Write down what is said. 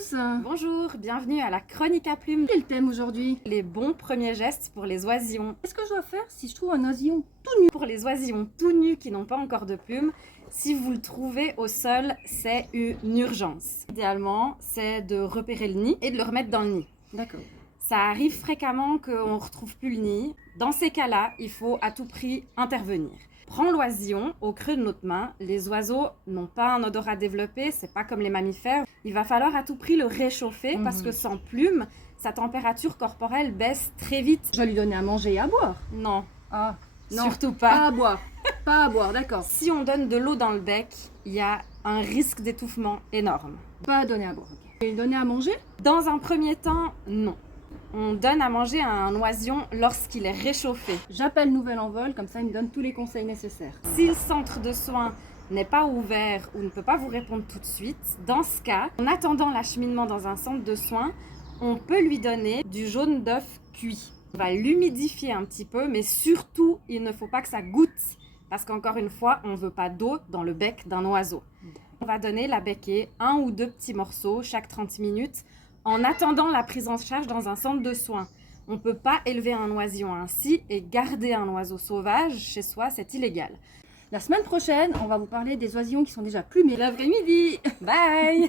tous. Bonjour, bienvenue à la Chronique à plumes. Quel est le thème aujourd'hui? Les bons premiers gestes pour les oisillons. Qu'est-ce que je dois faire si je trouve un oisillon tout nu? Pour les oisillons tout nus qui n'ont pas encore de plumes, si vous le trouvez au sol, c'est une urgence. Idéalement, c'est de repérer le nid et de le remettre dans le nid. D'accord. Ça arrive fréquemment qu'on ne retrouve plus le nid. Dans ces cas-là, il faut à tout prix intervenir. Prends l'oisillon au creux de notre main. Les oiseaux n'ont pas un odorat développé, c'est pas comme les mammifères. Il va falloir à tout prix le réchauffer parce que sans plumes, sa température corporelle baisse très vite. Je vais lui donner à manger et à boire. Non, Ah, non. surtout Pas pas. à boire. Pas à boire, d'accord. Si on donne de l'eau dans le bec, il y a un risque d'étouffement énorme. Pas à donner à boire. Ok. Je vais lui donner à manger? Dans un premier temps, non. On donne à manger à un oisillon lorsqu'il est réchauffé. J'appelle Nouvel Envol, comme ça il me donne tous les conseils nécessaires. Si le centre de soins n'est pas ouvert ou ne peut pas vous répondre tout de suite, dans ce cas, en attendant l'acheminement dans un centre de soins, on peut lui donner du jaune d'œuf cuit. On va l'humidifier un petit peu, mais surtout, il ne faut pas que ça goûte, parce qu'encore une fois, on ne veut pas d'eau dans le bec d'un oiseau. On va donner la becquée, 1 ou 2 petits morceaux chaque 30 minutes, en attendant la prise en charge dans un centre de soins. On ne peut pas élever un oisillon ainsi et garder un oiseau sauvage chez soi, c'est illégal. La semaine prochaine, on va vous parler des oisillons qui sont déjà plumés. L'après-midi. Bye!